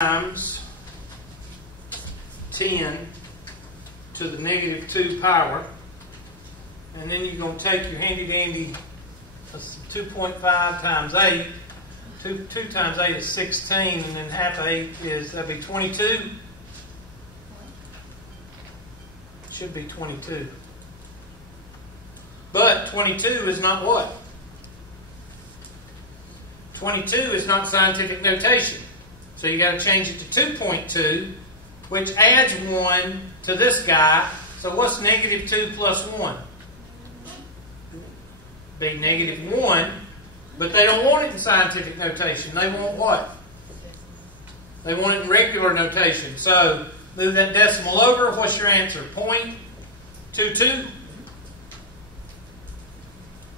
times 10 to the negative 2 power. And then you're going to take your handy-dandy 2.5 times 8. 2 times 8 is 16, and then half of 8 is, that'd be 22. It should be 22. But 22 is not what? 22 is not scientific notation. So you got to change it to 2.2, which adds 1 to this guy. So what's negative 2 plus 1? Be negative 1, but they don't want it in scientific notation. They want what? They want it in regular notation. So move that decimal over. What's your answer? 0.22?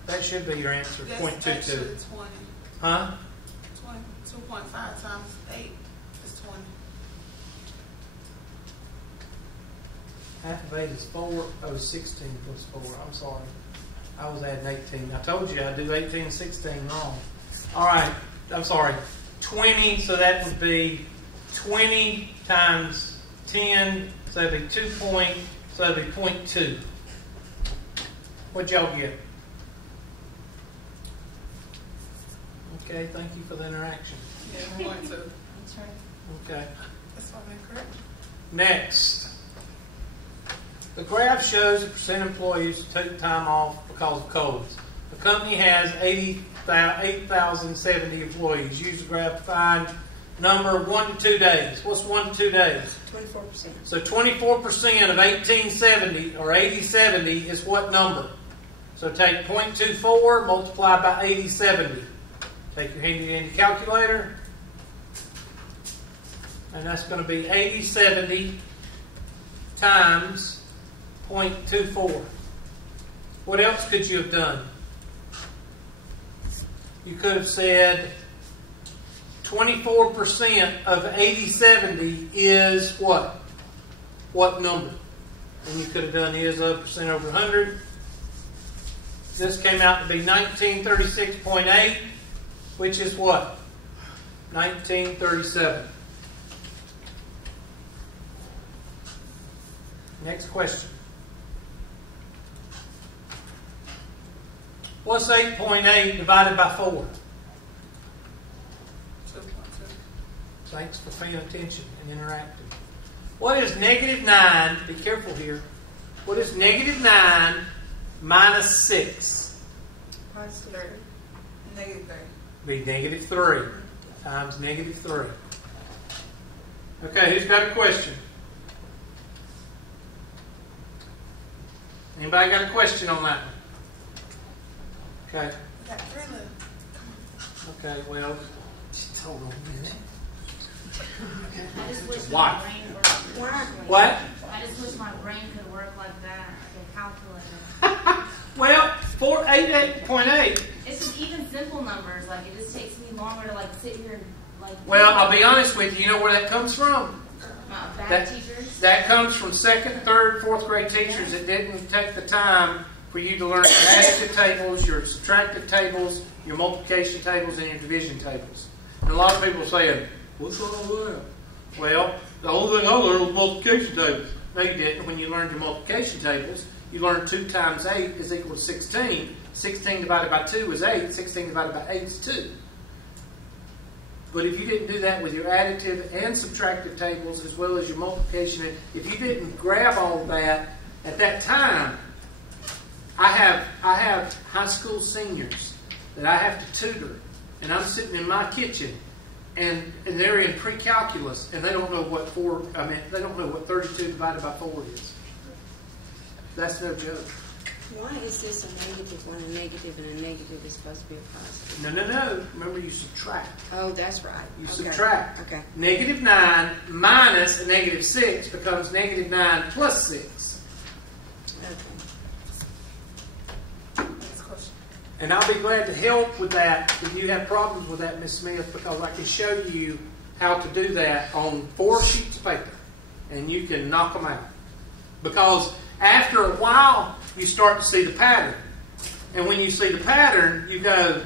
That should be your answer. 0.22. Huh? 2.5 times 8 is 20. Half of 8 is 4. Oh, 16 plus 4. I'm sorry. I was adding 18. I told you I'd do 18 and 16 wrong. All right. I'm sorry. 20, so that would be 20 times 10. So that'd be 2 point. So that'd be 0.2. What'd y'all get? Okay, thank you for the interaction. Yeah, 0.2. That's right. Okay. That's why they're correct. Next. The graph shows the percent employees who take time off because of colds. The company has 8,070 employees. Use the graph to find number 1 to 2 days. What's 1 to 2 days? 24%. So 24% of 1870 or 8070 is what number? So take 0.24 multiply by 8070. Take your handy calculator. And that's going to be 8070 times 0.24. What else could you have done? You could have said 24% of 8070 is what? What number? And you could have done is of percent over 100. This came out to be 1936.8, which is what? 1937. Next question. What's 8.8 divided by 4? 2.2. Thanks for paying attention and interacting. What is negative 9? Be careful here. What is negative 9 minus 6? Minus 3. Negative 3. Be negative 3 times negative 3. Okay, who's got a question? Anybody got a question on that one? Okay. Okay, well, just hold on a minute. I just wish Why? my brain worked. What? I just wish my brain could work like that. The calculator. Well, 8.8. It's just even simple numbers. Like it just takes me longer to sit here and Well, I'll be honest with you. You know where that comes from? bad teachers. That comes from 2nd, 3rd, 4th grade teachers that didn't take the time for you to learn your additive tables, your subtractive tables, your multiplication tables, and your division tables. And a lot of people say, what's all that? Well, the only thing I learned was multiplication tables. No, you didn't. When you learned your multiplication tables, you learned 2 times 8 is equal to 16. 16 divided by 2 is 8. 16 divided by 8 is 2. But if you didn't do that with your additive and subtractive tables as well as your multiplication, if you didn't grab all of that at that time, I have high school seniors that I have to tutor, and I'm sitting in my kitchen, and they're in pre-calculus, and they don't know what they don't know what 32 divided by 4 is. That's no joke. Why is this a negative when a negative and a negative is supposed to be a positive? No. Remember, you subtract. Oh, that's right. You Okay. subtract. Okay. Negative 9 minus a negative 6 becomes negative 9 plus 6. Okay. Next question. And I'll be glad to help with that if you have problems with that, Miss Smith, because I can show you how to do that on 4 sheets of paper, and you can knock them out. Because after a while, you start to see the pattern. And when you see the pattern, you go,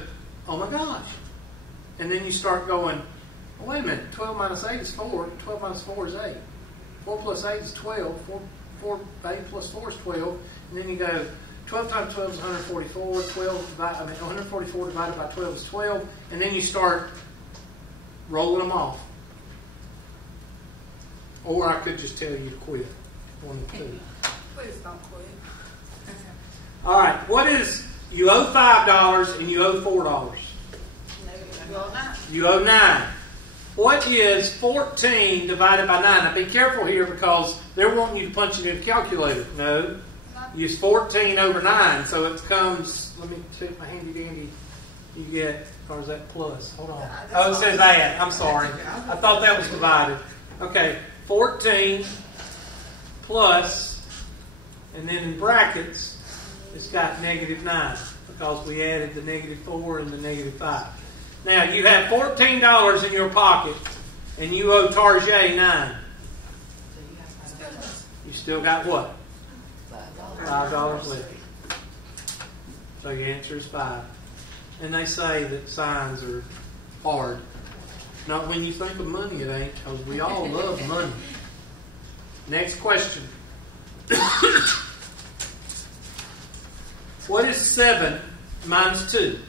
oh my gosh. And then you start going, Well, wait a minute. 12 minus 8 is 4. 12 minus 4 is 8. 4 plus 8 is 12. 8 plus 4 is 12. And then you go, 12 times 12 is 144. 144 divided by 12 is 12. And then you start rolling them off. Or I could just tell you to quit. 1 and 2. Please don't quit. All right. What is, you owe $5 and you owe $4. You owe 9. You owe 9. What is 14 divided by 9? Now be careful here because they're wanting you to punch it in the calculator. No. Use 14 over 9. So it comes, let me take my handy dandy. You get, or is that plus? Hold on. Oh, it says add. I'm sorry. I thought that was divided. Okay. 14 plus, and then in brackets, it's got negative 9 because we added the negative 4 and the negative 5. Now, you have $14 in your pocket, and you owe Tarjay 9. You still got what? $5 left. So your answer is 5. And they say that signs are hard. Not when you think of money, it ain't, because we all love money. Next question. What is 7 minus 2?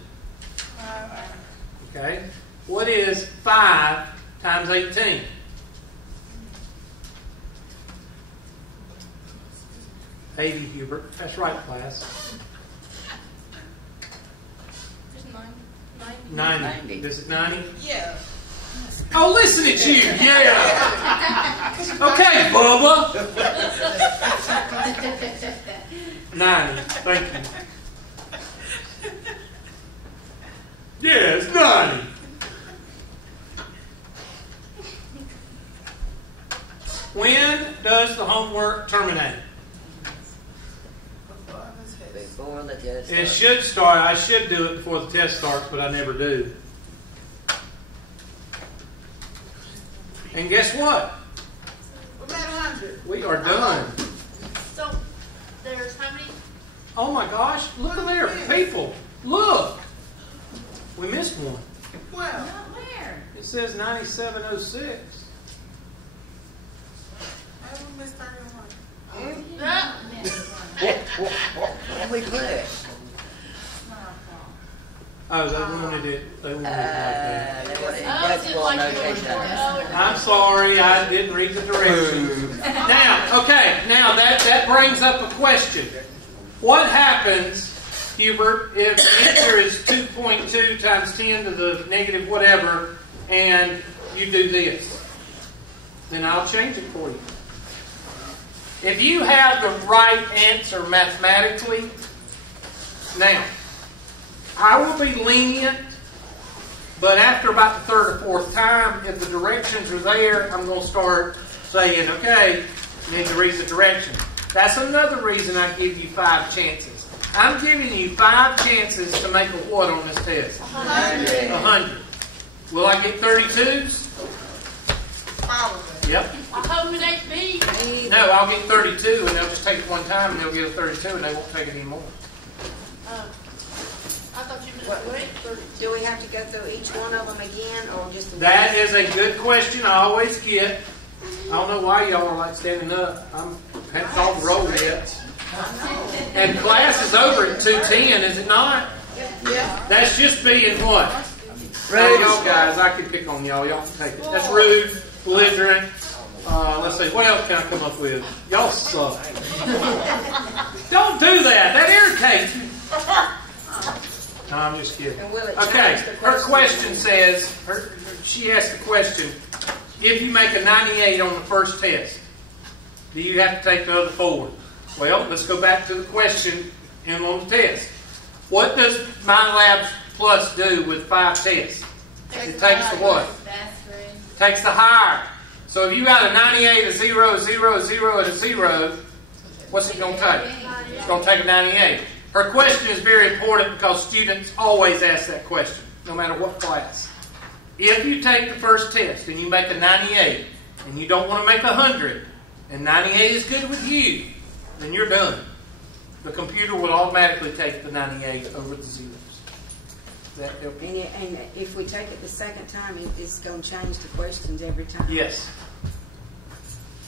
Okay. What is 5 times 18? $80, Hubert. That's right, class. There's 90. 90. Is it 90? Yeah. Oh, listen at you. Yeah. Okay, Bubba. 90. Thank you. Yes, 90. When does the homework terminate? Before the test. It should start. I should do it before the test starts, but I never do. And guess what? We're at 100. We are done. So, there's how many? Oh my gosh, look at there. People, look. We missed one. Well, Not where? It says 9706. I will miss 31. We put it. It's not our fault. Oh, they wanted it. They wanted it like that. Oh, it's like I'm sorry, I didn't read the directions. Now, okay, now that brings up a question. What happens, Hubert, if the answer is 2.2 times 10 to the negative whatever, and you do this? Then I'll change it for you. If you have the right answer mathematically, now, I will be lenient, but after about the third or fourth time, if the directions are there, I'm going to start saying, okay, you need to read the directions. That's another reason I give you 5 chances. I'm giving you 5 chances to make a what on this test? 100. Will I get 32s? Probably. Yep. I hope it ain't me. No, I'll get 32, and they'll just take it one time, and they'll get a 32, and they won't take it anymore. I thought you meant wait. Do we have to go through each one of them again, or just the That is a good question I always get. I don't know why y'all are like standing up. I haven't called the roll yet. And class is over at 2:10, is it not? Yeah. That's just being what? Rude. Y'all guys, I can pick on y'all. Y'all can take it. That's rude, belligerent. Let's see, what else can I come up with? Y'all suck. Don't do that. That irritates me. No, I'm just kidding. And will it Okay, change the her question says, she asked the question, if you make a 98 on the first test, do you have to take the other 4? Well, let's go back to the question and on the test. What does MyLab Plus do with 5 tests? It takes the what? It takes the higher. So if you got a 98, a 0, a 0, a 0, and a 0, what's it going to take? It's going to take a 98. Her question is very important because students always ask that question, no matter what class. If you take the first test and you make a 98, and you don't want to make 100, and 98 is good with you, then you're done. The computer will automatically take the 98 over the zeros. Does that help you? And if we take it the second time, it's going to change the questions every time. Yes.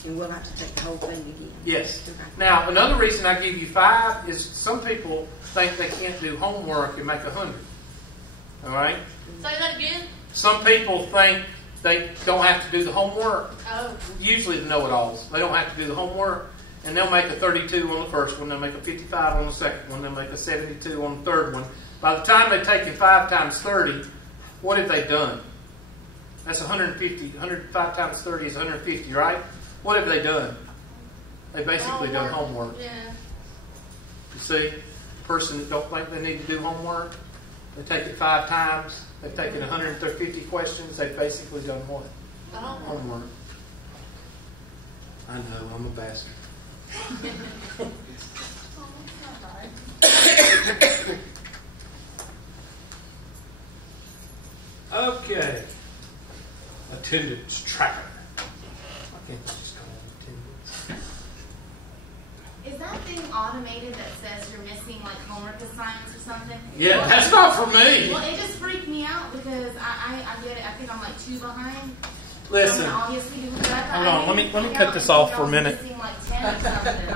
And we'll have to take the whole thing again. Yes. Okay. Now, another reason I give you 5 is some people think they can't do homework and make 100. All right? Say that again? Some people think they don't have to do the homework. Oh. Usually the know-it-alls. They don't have to do the homework. And they'll make a 32 on the first one. They'll make a 55 on the second one. They'll make a 72 on the third one. By the time they've taken 5 times 30, what have they done? That's 150. 105 times 30 is 150, right? What have they done? They've basically done homework. Yeah. You see, the person that don't think they need to do homework, they take it 5 times. They've taken 150 questions. They've basically done what? Homework. I know, I'm a bastard. Okay. Attendance tracker. Why can't you just call it attendance? Is that thing automated that says you're missing like homework assignments or something? Yeah, that's not for me. Well, it just freaked me out because I get it. I think I'm like 2 behind. Listen. Obviously, Hold on, let me cut this off for a minute. Missing like 10 or something.